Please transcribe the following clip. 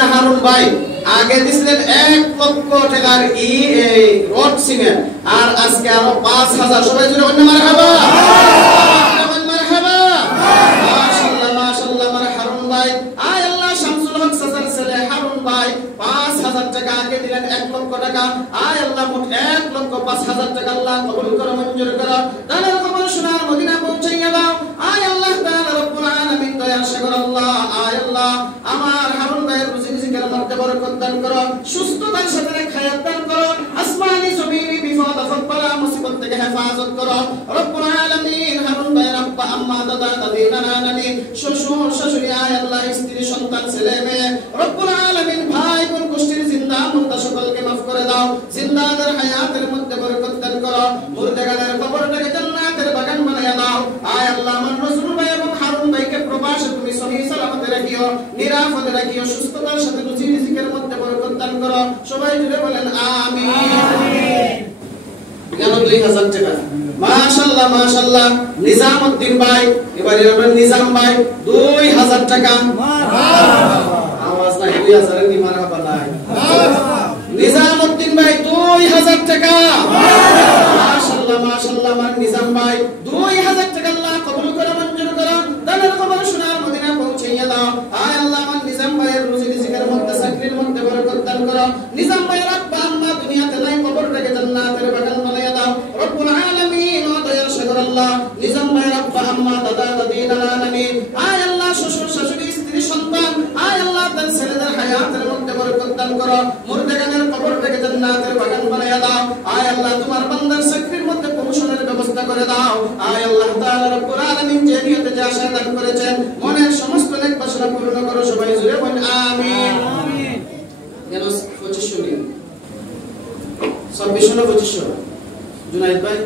দেখেন হারুন ভাই আগে দিছিলেন 1 লক্ষ টাকার রড সিমেন্ট আর আজকে আরো 5000 সবাই জুড়ে বলেন মারহাবা মারহাবা মাশাআল্লাহ মাশাআল্লাহ আমার হারুন ভাই আয় আল্লাহ শামসুল হক সাসার ছেলে হারুন ভাই 5000 টাকা আগে দিলেন 1 লক্ষ টাকা আয় আল্লাহ মোট 1 লক্ষ 5000 টাকা আল্লাহ কবুল করো মঞ্জুর করো দানের খবর সোনার মদিনা পৌঁছাইয়া দাও আয় আল্লাহ তাআলা রব্বুল আলামিন দয়া সাগর আল্লাহ আয় আল্লাহ আমার হারুন ভাইয়ের রুজি রিজিকের মধ্যে বরকত দান করো সুস্থতার সাথে হায়াত দান করো আসমানি জমিনি বিপদ আপদ বালা মুসিবত থেকে হেফাজত করো রব্বুল আলামিন হারুন ভাইয়ের আব্বা আম্মা দাদা দাদি নানা নানি শ্বশুর শাশুড়ি আয় আল্লাহ স্ত্রী সন্তান ছেলে মেয়ে রব্বুল আলামিন ভাই বোন গোষ্ঠীর জিন্দা মুর্দা সকলকে মাফ করে দাও জিন্দাদের হায়াতের মধ্যে বরকত দান করো মুর্দাগানের কবরটাকে জান্নাতের বাগান বানায়া দাও আয় আল্লাহ আমার নজরুল ভাই এবং হারুন ভাইকে প্রবাসে তুমি সহিহ সালামতে রাখিও নিরাপদে রাখিও সুস্থতার সাথে রুজি রিজিকের মধ্যে বরকত দান করো সবাই জুড়ে বলেন আমিন গেল 2000 টাকা মাশাআল্লাহ মাশাআল্লাহ নিজামউদ্দিন ভাই এবারে আমরা নিজাম ভাই 2000 টাকা আওয়াজ নাই 2000 এর কি মারহাবা নাই নিজামউদ্দিন ভাই 2000 টাকা মাশাআল্লাহ মাশাআল্লাহ আমার নিজাম ভাই 2000 টাকা আল্লাহ কবুল করে মঞ্জুর করো দানের খবর সোনার মদিনা পৌঁছাইয়া দাও আয় আল্লাহ আমার নিজাম ভাইয়ের রুজি রিজিকের মধ্যে চাকরির মধ্যে বরকত দান করো নিজাম ভাইয়ের আব্বা আম্মা দুনিয়াতে নাই কবরটাকে জান্নাতের বাগান বানাইয়া দাও রব্বুল আলামিন ও দয়ার সাগর আল্লাহ নিজাম ভাইয়ের আব্বা আম্মা দাদা দাদি নানা নানি আয় আল্লাহ শ্বশুর শাশুড়ি স্ত্রী সন্তান আয় আল্লাহ তার ছেলেদের হায়াতের মধ্যে বরকত দান করো মুর্দাগানের কবরটাকে জান্নাতের বাগান বানাইয়া দাও আয় আল্লাহ তোমার বান্দার চাকরির মধ্যে প্রমোশনের ব্যবস্থা করে দাও আয় আল্লাহ তাআলা রব্বুল আলামিন যে নিয়তে যা আশা দান করেছেন মনের সমস্ত নেক বাসনা পূর্ণ করো সবাই জুড়ে বলেন আমিন আমিন যেন 2500 নিন 2600 না 2500 জুনায়েদ ভাই